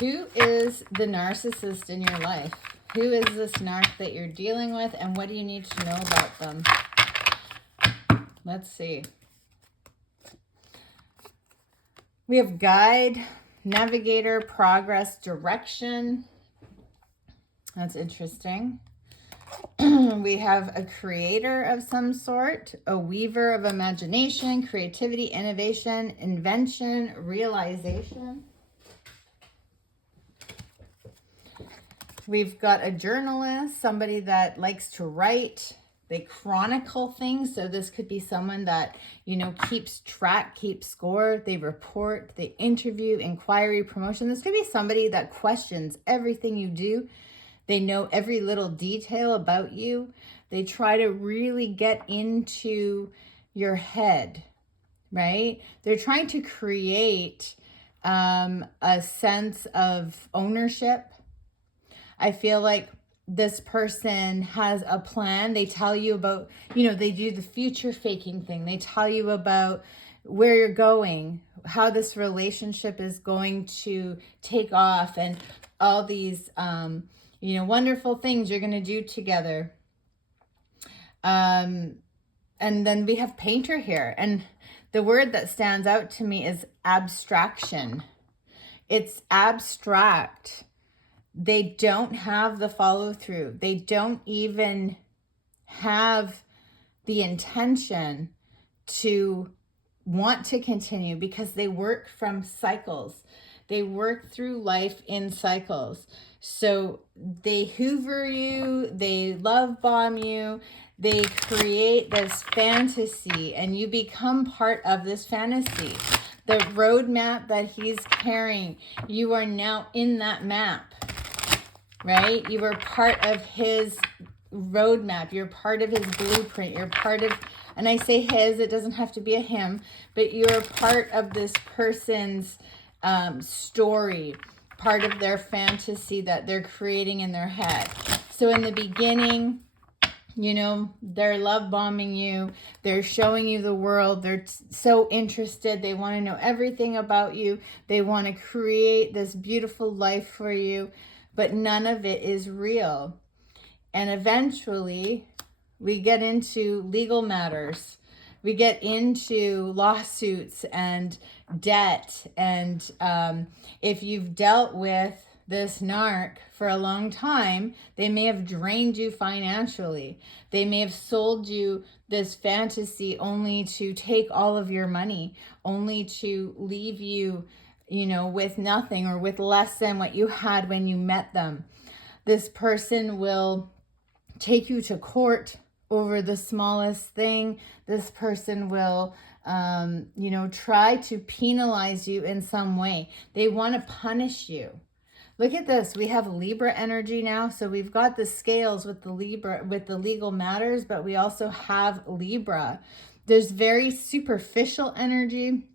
Who is the narcissist in your life? Who is this narc that you're dealing with, and what do you need to know about them? Let's see. We have guide, navigator, progress, direction. That's interesting. We have a creator of some sort, a weaver of imagination, creativity, innovation, invention, realization. We've got a journalist, somebody that likes to write. They chronicle things. So this could be someone that, keeps track, keeps score. They report, they interview, inquiry, promotion. This could be somebody that questions everything you do. They know every little detail about you. They try to really get into your head, right? They're trying to create a sense of ownership. I feel like this person has a plan. They tell you about, they do the future faking thing. They tell you about where you're going, how this relationship is going to take off, and all these wonderful things you're going to do together. And then we have painter here. And the word that stands out to me is abstraction. It's abstract. They don't have the follow through. They don't even have the intention to want to continue because they work from cycles. They work through life in cycles. So they hoover you, they love bomb you, they create this fantasy, and you become part of this fantasy. The roadmap that he's carrying, you are now in that map, right? You are part of his roadmap. You're part of his blueprint. You're part of, and I say his, it doesn't have to be a him, but you're part of this person's story, part of their fantasy that they're creating in their head. So in the beginning, they're love bombing you. They're showing you the world. They're so interested. They want to know everything about you. They want to create this beautiful life for you, but none of it is real. And eventually we get into legal matters. We get into lawsuits and debt. And if you've dealt with this narc for a long time, they may have drained you financially. They may have sold you this fantasy only to take all of your money, only to leave you, with nothing or with less than what you had when you met them. This person will take you to court over the smallest thing. This person will, try to penalize you in some way. They want to punish you. Look at this. We have Libra energy now. So we've got the scales with the Libra, with the legal matters, but we also have Libra. There's very superficial energy.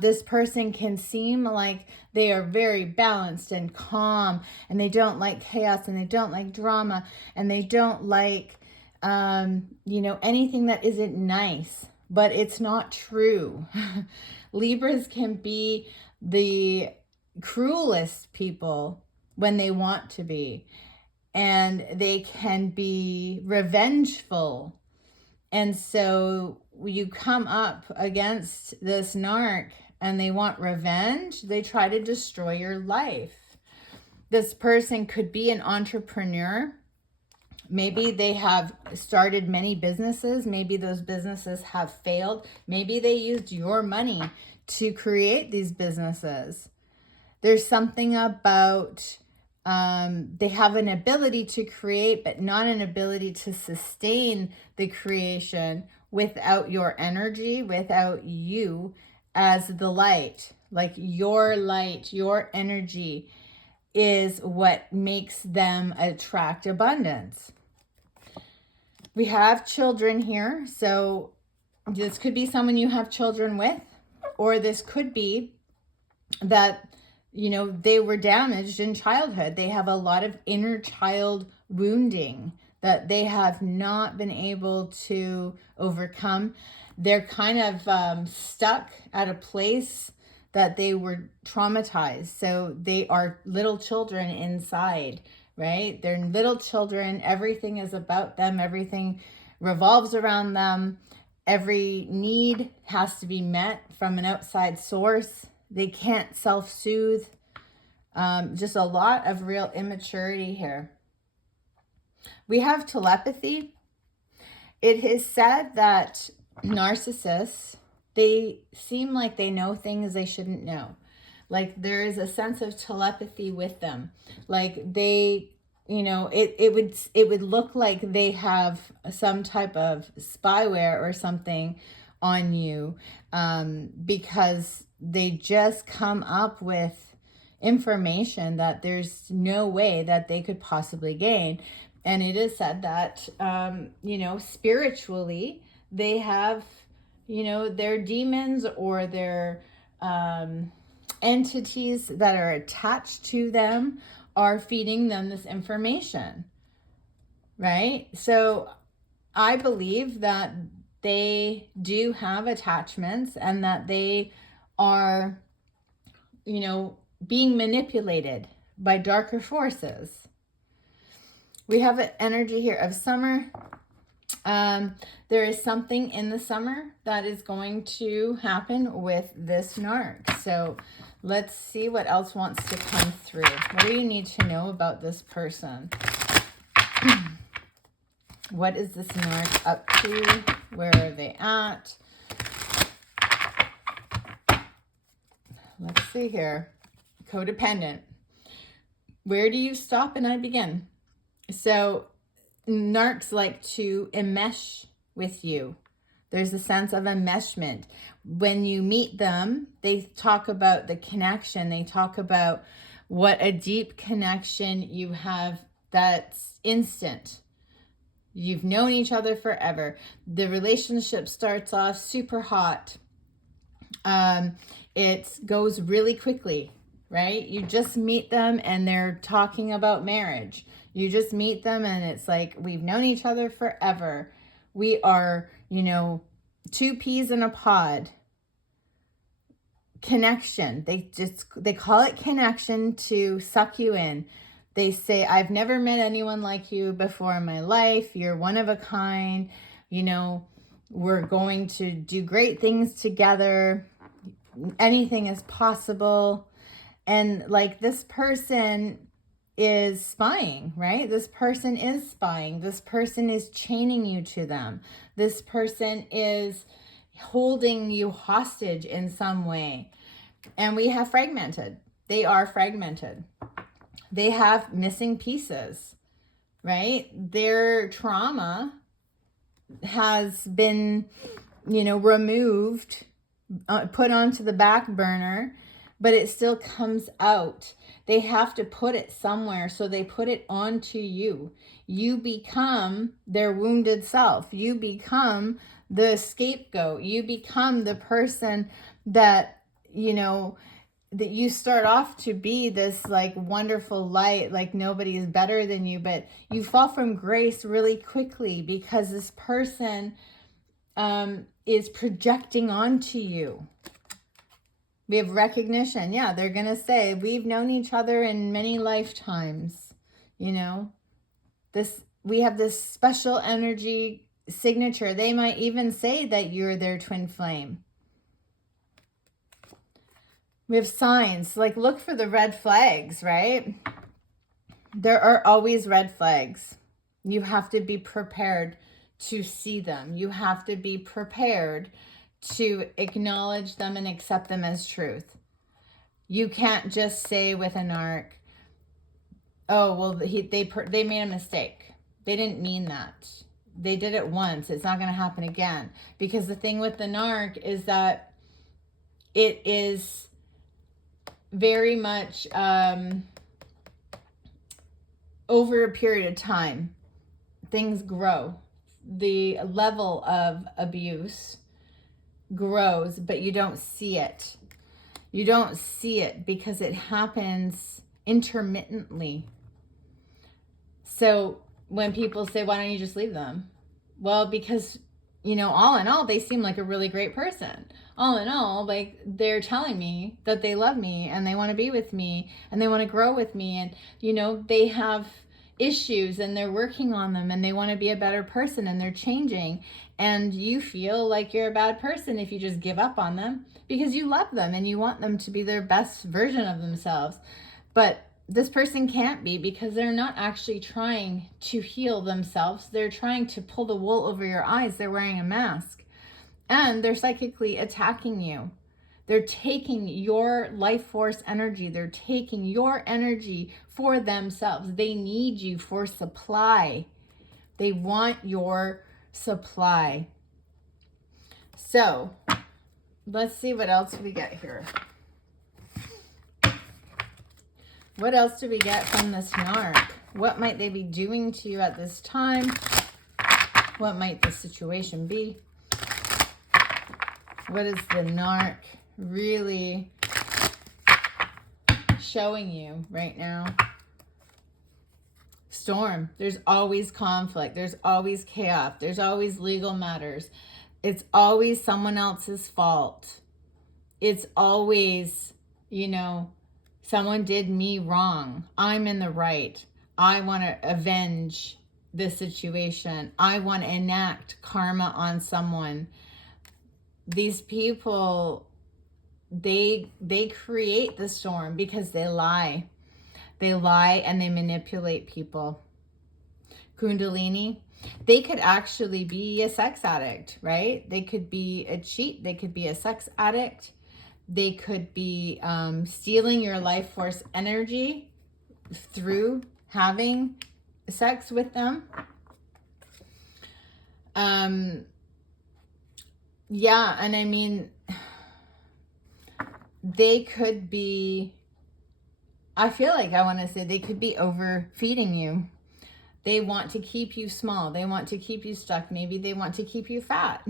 This person can seem like they are very balanced and calm, and they don't like chaos, and they don't like drama, and they don't like, anything that isn't nice, but it's not true. Libras can be the cruelest people when they want to be, and they can be revengeful. And so you come up against this narc and they want revenge. They try to destroy your life. This person could be an entrepreneur. Maybe they have started many businesses. Maybe those businesses have failed. Maybe they used your money to create these businesses. There's something about they have an ability to create, but not an ability to sustain the creation without your energy, without you as the light. Like your light, your energy is what makes them attract abundance. We have children here. So this could be someone you have children with, or this could be that they were damaged in childhood. They have a lot of inner child wounding that they have not been able to overcome. They're kind of stuck at a place that they were traumatized. So they are little children inside, right? They're little children. Everything is about them. Everything revolves around them. Every need has to be met from an outside source. They can't self-soothe. Just a lot of real immaturity here. We have telepathy. It is said that narcissists, they seem like they know things they shouldn't know. Like there is a sense of telepathy with them. Like they, it would look like they have some type of spyware or something on you, because they just come up with information that there's no way that they could possibly gain. And it is said that, spiritually, they have, their demons or their entities that are attached to them are feeding them this information, right? So I believe that they do have attachments and that they are, being manipulated by darker forces. We have an energy here of summer. There is something in the summer that is going to happen with this narc. So let's see what else wants to come through. What do you need to know about this person? What is this narc up to? Where are they at? Let's see here. Codependent. Where do you stop and I begin? So narcs like to enmesh with you. There's a sense of enmeshment. When you meet them, they talk about the connection. They talk about what a deep connection you have that's instant. You've known each other forever. The relationship starts off super hot. It goes really quickly, right? You just meet them and they're talking about marriage. You just meet them and it's like, we've known each other forever. We are, two peas in a pod. Connection. They call it connection to suck you in. They say, I've never met anyone like you before in my life. You're one of a kind. We're going to do great things together. Anything is possible. And like this person is spying, right? This person is spying. This person is chaining you to them. This person is holding you hostage in some way. And we have fragmented. They are fragmented. They have missing pieces, right? Their trauma has been, removed, put onto the back burner, but it still comes out. They have to put it somewhere, so they put it onto you. You become their wounded self. You become the scapegoat. You become the person that, that you start off to be this like wonderful light, like nobody is better than you, but you fall from grace really quickly because this person is projecting onto you. We have recognition. Yeah, they're going to say, we've known each other in many lifetimes. We have this special energy signature. They might even say that you're their twin flame. We have signs, like look for the red flags, right? There are always red flags. You have to be prepared to see them. You have to be prepared to acknowledge them and accept them as truth. You can't just say with a narc, oh, well, they made a mistake. They didn't mean that. They did it once. It's not going to happen again. Because the thing with the narc is that it is very much over a period of time, things grow. The level of abuse grows, but you don't see it. You don't see it because it happens intermittently. So when people say, why don't you just leave them? Well, because, all in all, they seem like a really great person. all in all, like, they're telling me that they love me and they want to be with me and they want to grow with me. And, you know, they have issues and they're working on them and they want to be a better person and they're changing. And you feel like you're a bad person if you just give up on them because you love them and you want them to be their best version of themselves. But this person can't be, because they're not actually trying to heal themselves. They're trying to pull the wool over your eyes. They're wearing a mask. And they're psychically attacking you. They're taking your life force energy. They're taking your energy for themselves. They need you for supply. They want your supply. So let's see what else we get here. What else do we get from this narc? What might they be doing to you at this time? What might the situation be? What is the narc really showing you right now? Storm. There's always conflict. There's always chaos. There's always legal matters. It's always someone else's fault. It's always, you know, someone did me wrong. I'm in the right. I want to avenge this situation. I want to enact karma on someone. These people, they create the storm because they lie. They lie and they manipulate people. Kundalini, they could actually be a sex addict, right? They could be a cheat. They could be a sex addict. They could be stealing your life force energy through having sex with them. Yeah, and I mean, they could be, I feel like I want to say they could be overfeeding you. They want to keep you small. They want to keep you stuck. Maybe they want to keep you fat,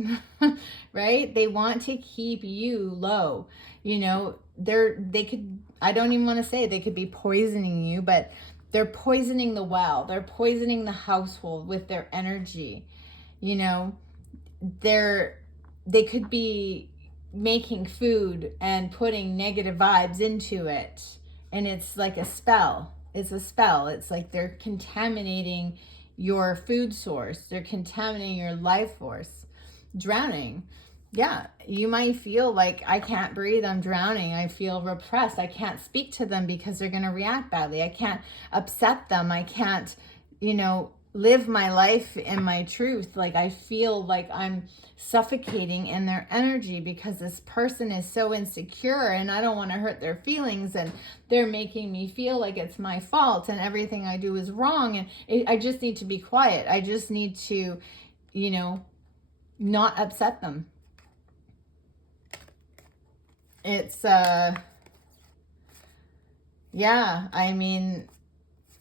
right? They want to keep you low. You know, they could, I don't even want to say they could be poisoning you, but they're poisoning the well. They're poisoning the household with their energy. You know, they could be making food and putting negative vibes into it. And it's like a spell. It's a spell. It's like they're contaminating your food source. They're contaminating your life force. Drowning. Yeah, you might feel like, I can't breathe, I'm drowning. I feel repressed. I can't speak to them because they're going to react badly. I can't upset them. I can't, you know, live my life in my truth. Like, I feel like I'm suffocating in their energy because this person is so insecure and I don't want to hurt their feelings, and they're making me feel like it's my fault and everything I do is wrong, and I just need to be quiet. I just need to, you know, not upset them. It's yeah, I mean,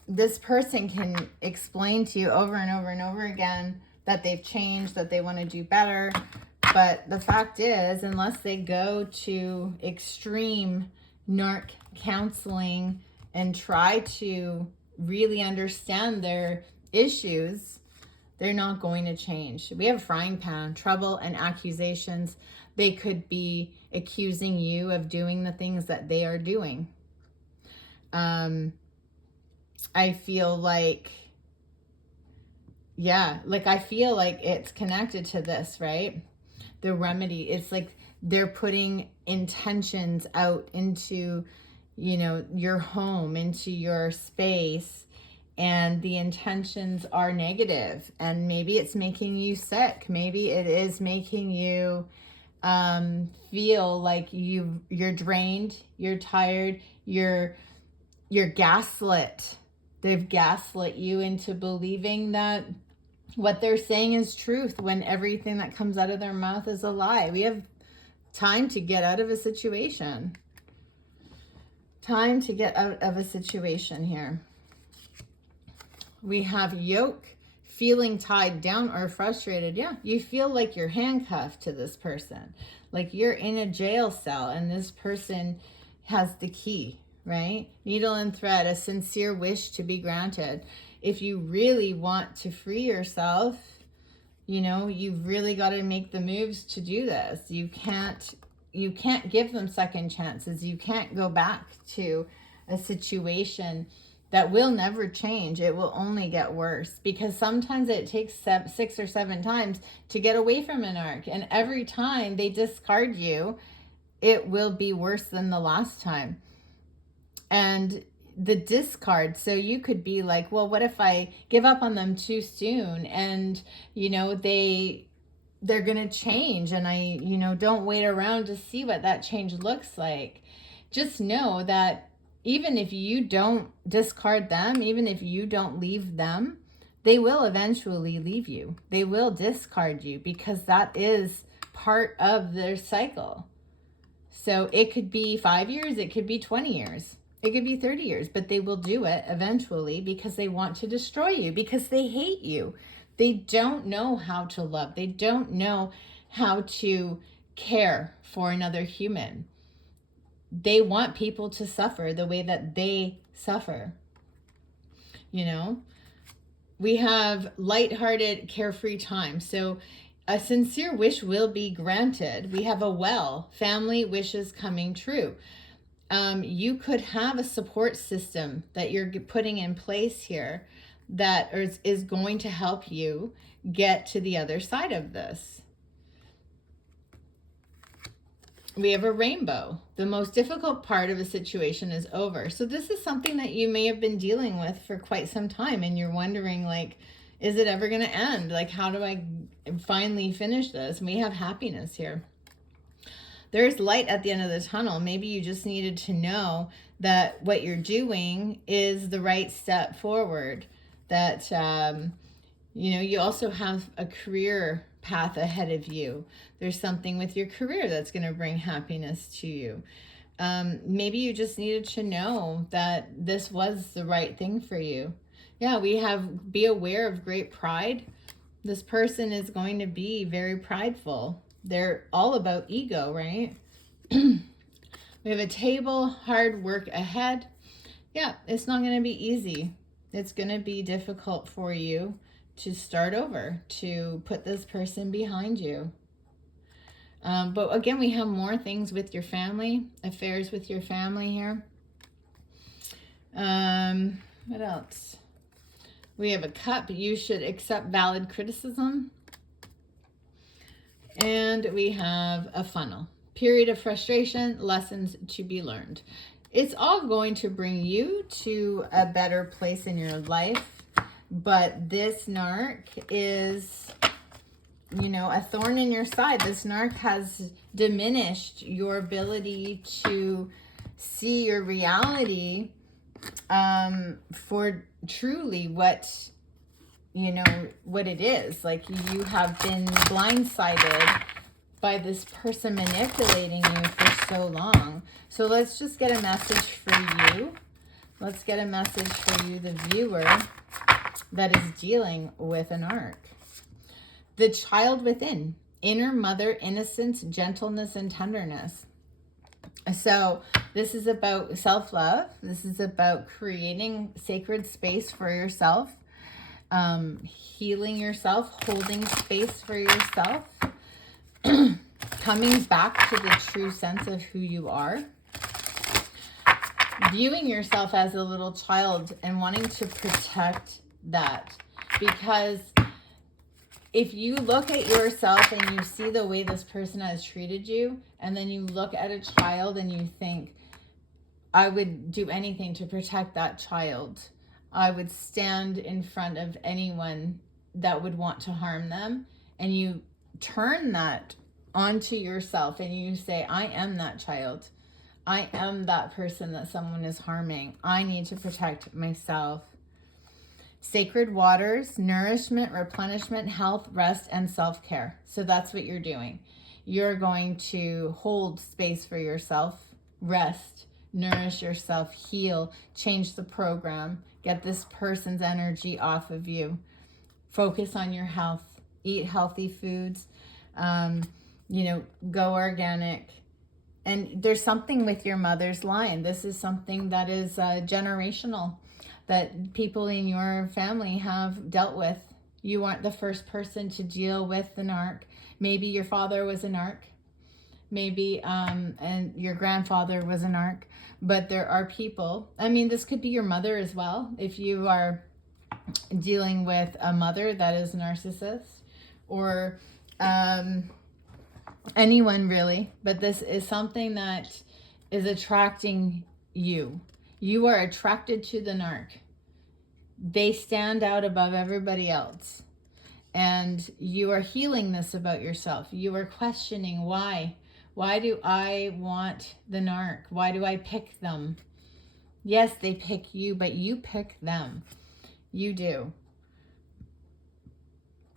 this person can explain to you over and over and over again that they've changed, that they want to do better. But the fact is, unless they go to extreme narc counseling and try to really understand their issues, they're not going to change. We have frying pan, trouble, and accusations. They could be accusing you of doing the things that they are doing. I feel like, yeah, like I feel like it's connected to this, right? The remedy, it's like they're putting intentions out into, you know, your home, into your space, and the intentions are negative, and maybe it's making you sick. Maybe it is making you feel like you're drained, you're tired, you're gaslit. They've gaslit you into believing that what they're saying is truth when everything that comes out of their mouth is a lie. We have time to get out of a situation. Time to get out of a situation here. We have yoke, feeling tied down or frustrated. Yeah, you feel like you're handcuffed to this person. Like you're in a jail cell and this person has the key, right? Needle and thread, a sincere wish to be granted. If you really want to free yourself, you know, you've really got to make the moves to do this. You can't you can't give them second chances. You can't go back to a situation that will never change. It will only get worse, because sometimes it takes 6 or 7 times to get away from an narc. And every time they discard you, it will be worse than the last time. And the discard, so you could be like, well, what if I give up on them too soon, and they're gonna change, and I don't wait around to see what that change looks like. Just know that even if you don't discard them, even if you don't leave them, they will eventually leave you. They will discard you, because that is part of their cycle. So it could be 5 years, it could be 20 years, it could be 30 years, but they will do it eventually, because they want to destroy you, because they hate you. They don't know how to love. They don't know how to care for another human. They want people to suffer the way that they suffer. We have lighthearted, carefree time. So a sincere wish will be granted. We have a family wishes coming true. You could have a support system that you're putting in place here that is going to help you get to the other side of this. We have a rainbow. The most difficult part of a situation is over. So this is something that you may have been dealing with for quite some time, and you're wondering, like, is it ever going to end? Like, how do I finally finish this? And we have happiness here. There's light at the end of the tunnel. Maybe you just needed to know that what you're doing is the right step forward. That, you also have a career path ahead of you. There's something with your career that's going to bring happiness to you. Maybe you just needed to know that this was the right thing for you. Yeah, we have be aware of great pride. This person is going to be very prideful. They're all about ego, right? We have a table, hard work ahead. Yeah, it's not going to be easy. It's going to be difficult for you to start over, to put this person behind you. But again, we have more things with your family, affairs with your family here. What else? We have a cup. You should accept valid criticism. And we have a funnel. Period of frustration, lessons to be learned. It's all going to bring you to a better place in your life. But this narc is, a thorn in your side. This narc has diminished your ability to see your reality for truly what it is. Like, you have been blindsided by this person manipulating you for so long. So let's just get a message for you. Let's get a message for you, the viewer, that is dealing with an narc. The child within, inner mother innocence, gentleness, and tenderness. So this is about self-love. This is about creating sacred space for yourself, healing yourself, holding space for yourself, coming back to the true sense of who you are, viewing yourself as a little child and wanting to protect that. Because if you look at yourself and you see the way this person has treated you, and then you look at a child and you think, I would do anything to protect that child. I would stand in front of anyone that would want to harm them. And you turn that onto yourself and you say, I am that child. I am that person that someone is harming. I need to protect myself. Sacred waters, nourishment, replenishment, health, rest, and self-care. So that's what you're doing. You're going to hold space for yourself, rest, nourish yourself, heal, change the program, get this person's energy off of you. Focus on your health, eat healthy foods, go organic. And there's something with your mother's line. This is something that is generational, that people in your family have dealt with. You aren't the first person to deal with the narc. Maybe your father was a narc. maybe, and your grandfather was a narc. But there are people, I mean, this could be your mother as well. If you are dealing with a mother that is a narcissist, or anyone really, but this is something that is attracting you. You are attracted to the narc. They stand out above everybody else. And you are healing this about yourself. You are questioning why. Why do I want the narc? Why do I pick them? Yes, they pick you, but you pick them. You do.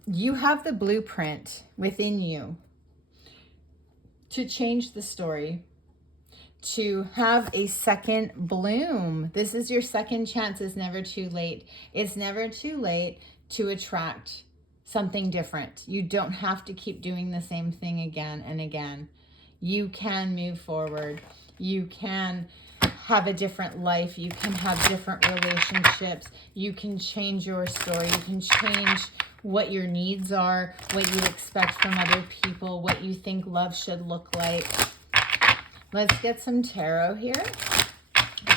You have the blueprint within you to change the story, to have a second bloom. This is your second chance. It's never too late. It's never too late to attract something different. You don't have to keep doing the same thing again and again. You can move forward. You can have a different life. You can have different relationships. You can change your story. You can change what your needs are, what you expect from other people, what you think love should look like. Let's get some tarot here,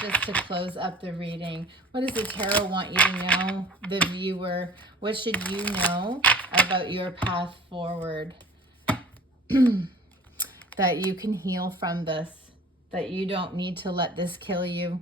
just to close up the reading. What does the tarot want you to know, the viewer? What should you know about your path forward? That you can heal from this, that you don't need to let this kill you.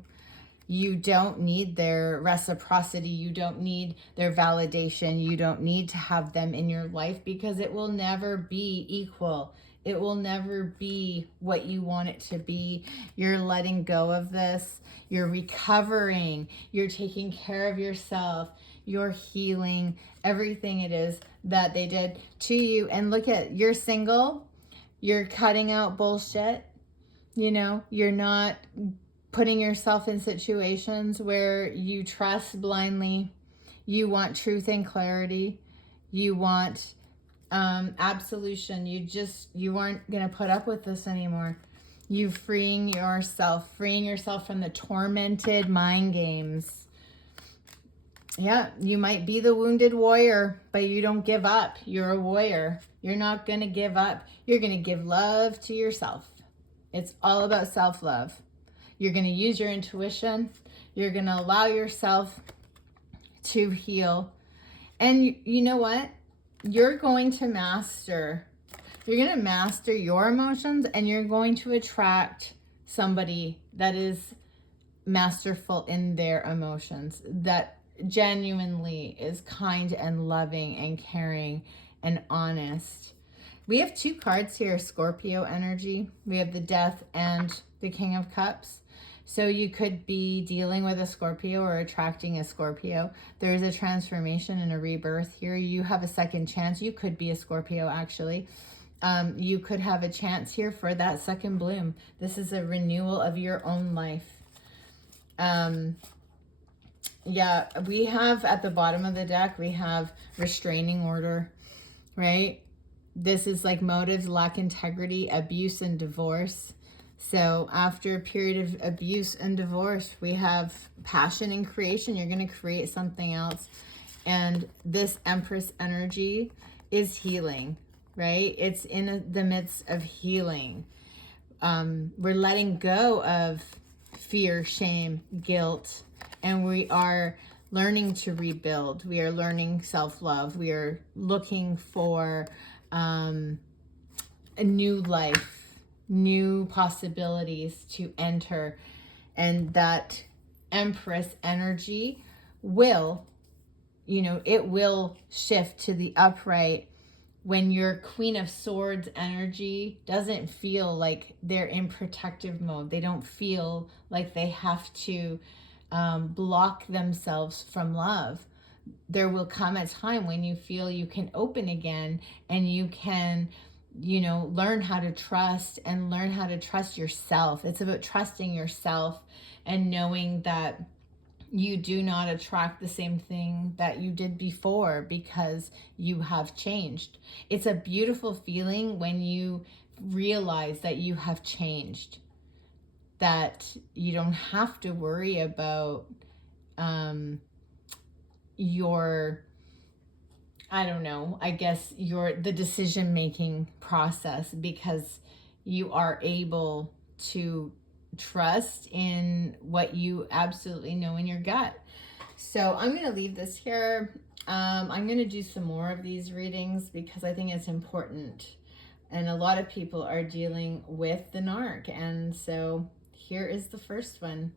You don't need their reciprocity. You don't need their validation. You don't need to have them in your life, because it will never be equal. It will never be what you want it to be. You're letting go of this. You're recovering. You're taking care of yourself. You're healing everything it is that they did to you. And look at, you're single. You're cutting out bullshit. You know, you're not putting yourself in situations where you trust blindly. You want truth and clarity. You want absolution. You aren't going to put up with this anymore. You freeing yourself from the tormented mind games. Yeah, you might be the wounded warrior, but you don't give up. You're a warrior. You're not going to give up. You're going to give love to yourself. It's all about self-love. You're going to use your intuition. You're going to allow yourself to heal. And you know what? You're going to master your emotions, and you're going to attract somebody that is masterful in their emotions, that genuinely is kind and loving and caring and honest. We have two cards here, Scorpio energy. We have the Death and the King of Cups. So you could be dealing with a Scorpio or attracting a Scorpio. There's a transformation and a rebirth here. You have a second chance. You could be a Scorpio, actually. You could have a chance here for that second bloom. This is a renewal of your own life. Yeah, we have at the bottom of the deck, we have restraining order, right? This is like motives, lack integrity, abuse, and divorce. So after a period of abuse and divorce, we have passion and creation. You're going to create something else. And this Empress energy is healing, right? It's in the midst of healing. We're letting go of fear, shame, guilt, and we are learning to rebuild. We are learning self-love. We are looking for a new life, new possibilities to enter. And that Empress energy will, it will shift to the upright when your Queen of Swords energy doesn't feel like they're in protective mode. They don't feel like they have to block themselves from love. There will come a time when you feel you can open again, and you can, learn how to trust and learn how to trust yourself. It's about trusting yourself and knowing that you do not attract the same thing that you did before, because you have changed. It's a beautiful feeling when you realize that you have changed, that you don't have to worry about your, the decision-making process, because you are able to trust in what you absolutely know in your gut. So I'm going to leave this here. I'm going to do some more of these readings because I think it's important. And a lot of people are dealing with the narc. And so here is the first one.